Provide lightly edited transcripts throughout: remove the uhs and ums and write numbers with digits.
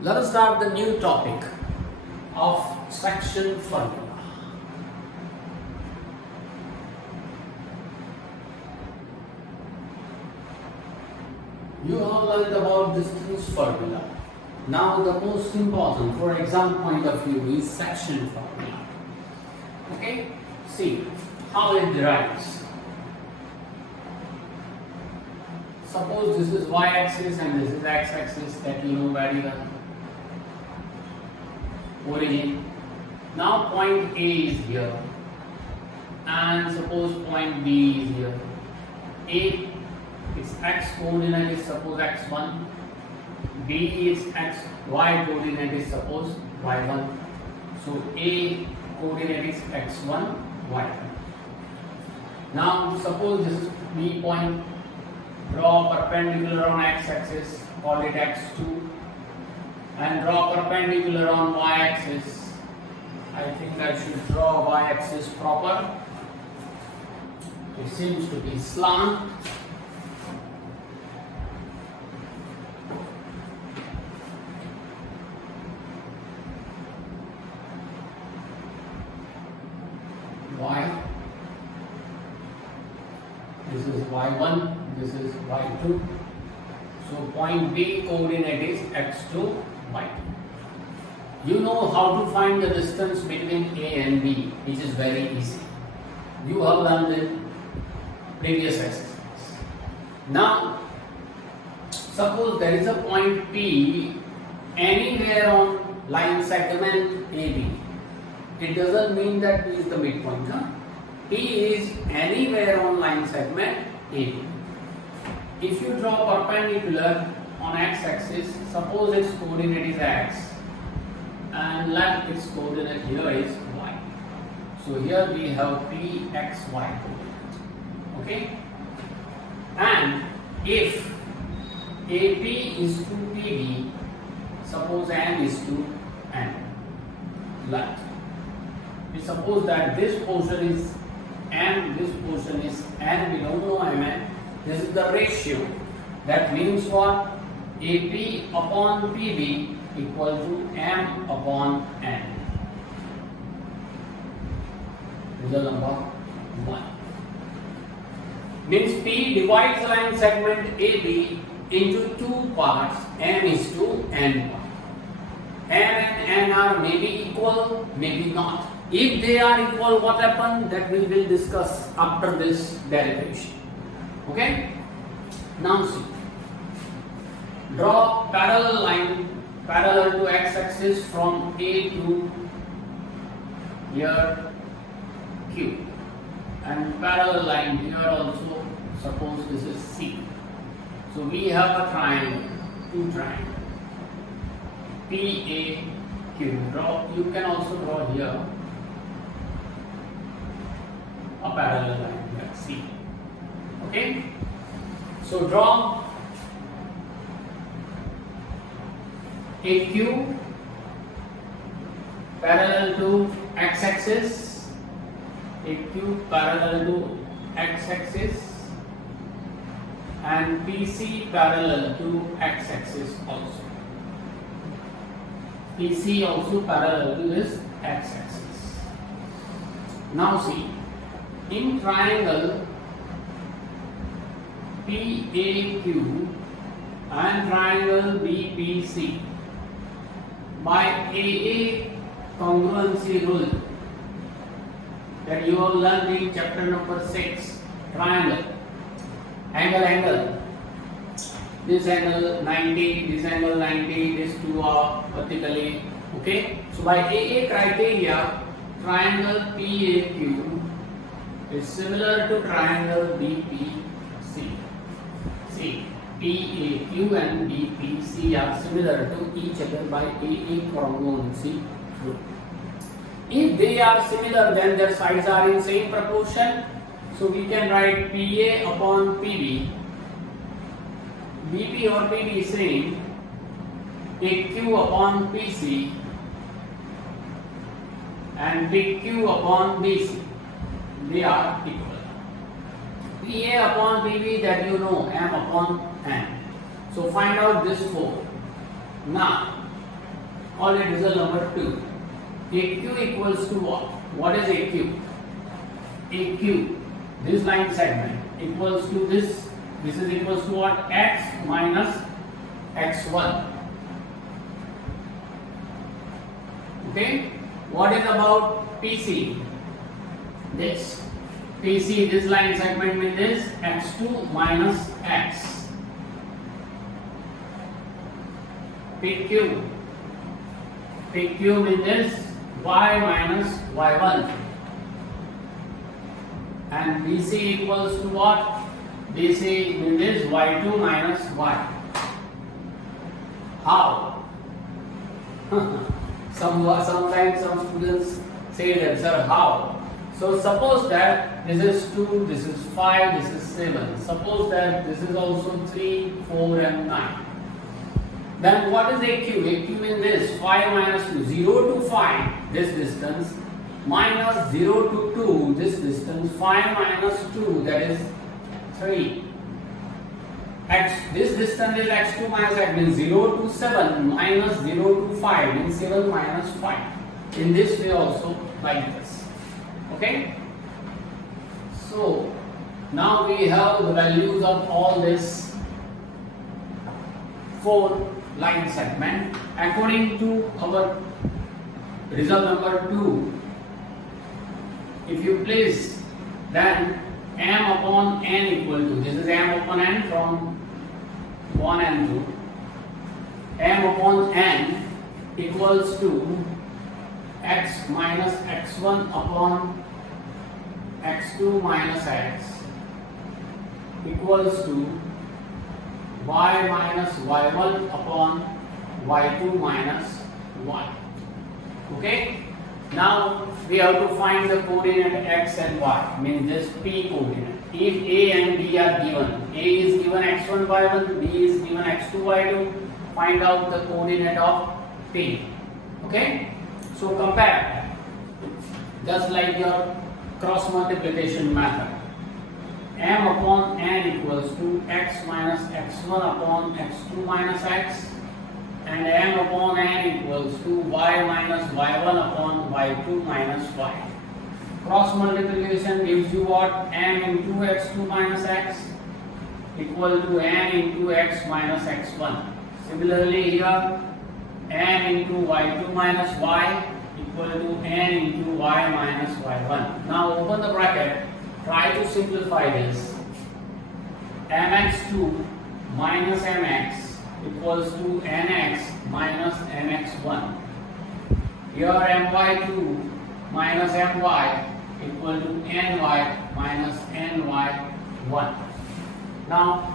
Let us start the new topic of section formula. You have learned about distance formula. Now the most important, for exam point of view, is section formula. Okay? See how it derives. Suppose this is y-axis and this is x-axis, that you know very well. Origin. Now point A is here and suppose point B is here. A, its x coordinate is suppose x1. B is y coordinate is suppose y1. So A coordinate is x1, y1. Now suppose this is B point. Draw perpendicular on x-axis, call it x2, and draw perpendicular on y-axis. I think I should draw y-axis proper. It seems to be slant. Y. This is y1. This is y2. So point B coordinate is x2, y2. You know how to find the distance between A and B, which is very easy. You have learned in previous exercises. Now, suppose there is a point P anywhere on line segment AB. It doesn't mean that P is the midpoint. Huh? P is anywhere on line segment AB. If you draw perpendicular on x-axis, suppose its coordinate is x and let its coordinate here is y. So here we have pxy coordinate. Okay? And if AP is to PB, suppose M is to N. Let. We suppose that this portion is M, this portion is N, we don't know Mn. This is the ratio. That means what? AP upon PB equal to M upon N. Result number 1. Means P divides line segment AB into two parts. M is to N part. M and N are maybe equal, maybe not. If they are equal, what happens? That we will discuss after this derivation. Okay? Now see. Draw parallel line parallel to x-axis from A to here Q, and parallel line here also. Suppose this is C. So we have a triangle, two triangles. PAQ. Draw. You can also draw here a parallel line here C. Okay, so draw AQ parallel to x-axis, AQ parallel to x-axis, and PC parallel to x-axis also. PC also parallel to this x-axis. Now see, in triangle PAQ and triangle BPC, by AA congruency rule that you have learned in chapter number 6, triangle, angle, this angle 90, this angle 90, these two are vertically, okay. So by AA criteria, triangle PAQ is similar to triangle BPC. See, PAQ and BPC are similar to each other by AA congruency rule. If they are similar, then their sides are in same proportion. So we can write PA upon PB. BP or PB is same. AQ upon PC and BQ upon BC. They are equal. PA upon PB, that M upon N. So find out this 4. Now Call it result number 2. AQ equals to what? What is AQ? AQ, this line segment, equals to this. This is equals to what? X minus x1. Okay. What is about PC? This PC, this line segment means this x2 minus x. PQ means this y minus y1. And BC equals to what? BC means this y2 minus y. How? Sometimes some students say that, sir, how? So suppose that this is 2, this is 5, this is 7. Suppose that this is also 3, 4 and 9. Then what is AQ? AQ means this 5 minus 2, 0 to 5, this distance, minus 0 to 2, this distance, 5 minus 2, that is 3. This distance is x2 minus x, means 0 to 7 minus 0 to 5, means 7 minus 5. In this way also like this. Okay? So now we have the values of all this 4 line segment. According to our result number 2, if you place, then m upon n equal to, this is m upon n from 1 and 2, m upon n equals to x minus x1 upon x2 minus x equals to y minus y1 upon y2 minus y. Okay? Now we have to find the coordinate x and y, means this p coordinate. If a and b are given, a is given x1 y1, b is given x2 y2, find out the coordinate of p. Okay? So compare, just like your cross multiplication method. M upon n equals to x minus x1 upon x2 minus x, and m upon n equals to y minus y1 upon y2 minus y. Cross multiplication gives you what? M into x2 minus x equal to n into x minus x1. Similarly here, n into y2 minus y equal to n into y minus y1. Now open the bracket, try to simplify this. mx2 minus mx equals to nx minus mx1. Here my2 minus my equal to ny minus ny1. Now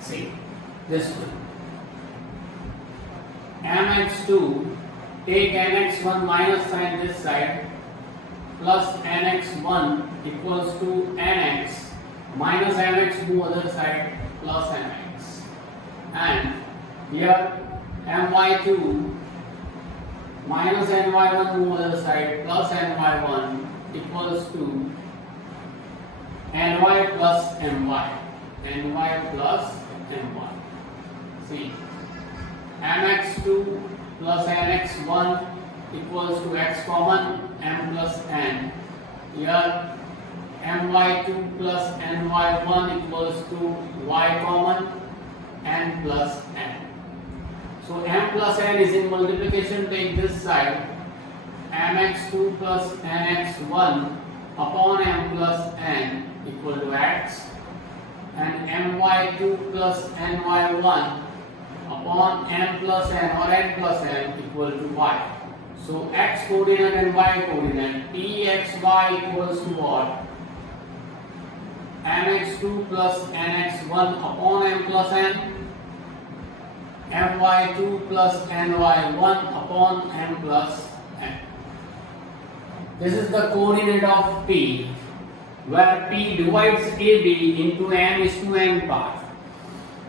see this one. mx2, take nx1 minus sign this side, plus nx1 equals to nx minus mx move other side plus mx, and here my2 minus ny1 move other side plus ny1 equals to ny plus my, ny plus my. See, mx2 plus nx1 equals to x common, m plus n. Here my2 plus ny1 equals to y common, n plus n. So m plus n is in multiplication, take this side, mx2 plus nx1 upon m plus n equal to x, and my2 plus ny1 upon m plus n or n plus n equal to y. So x coordinate and y coordinate, pxy equals to what? mx2 plus nx1 upon m plus n, my2 plus ny1 upon m plus n. This is the coordinate of p, where p divides AB into m is to n part.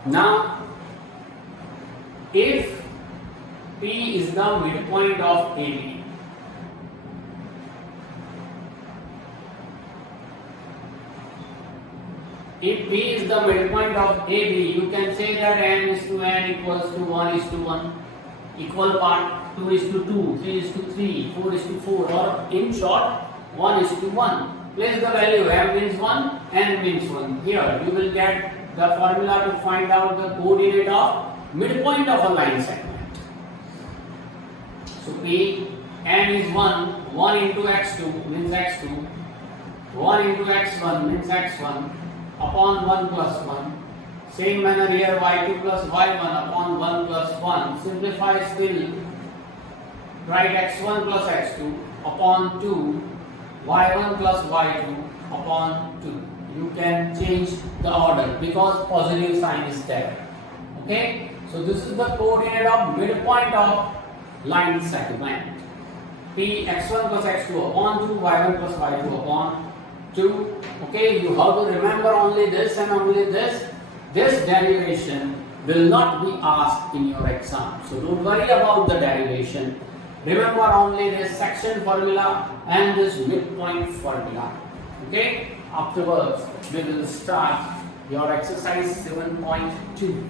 Now, if P is the midpoint of AB, If B is the midpoint of AB, you can say that n is to n equals to 1 is to 1, equal part 2 is to 2, 3 is to 3, 4 is to 4, or in short 1 is to 1. Place the value, m means 1, n means 1. Here you will get the formula to find out the coordinate of midpoint of a line segment. So P, n is 1, 1 into x2 means x2, 1 into x1 means x1, upon 1 plus 1. Same manner here, y2 plus y1 upon 1 plus 1. Simplify still, write x1 plus x2 upon 2, y1 plus y2 upon 2. You can change the order because positive sign is there. Okay, so this is the coordinate of midpoint of line segment. P x1 plus x2 upon 2, y1 plus y2 upon 2. Okay, you have to remember only this and only this. This derivation will not be asked in your exam. So don't worry about the derivation. Remember only this section formula and this midpoint formula. Okay, afterwards we will start your exercise 7.2.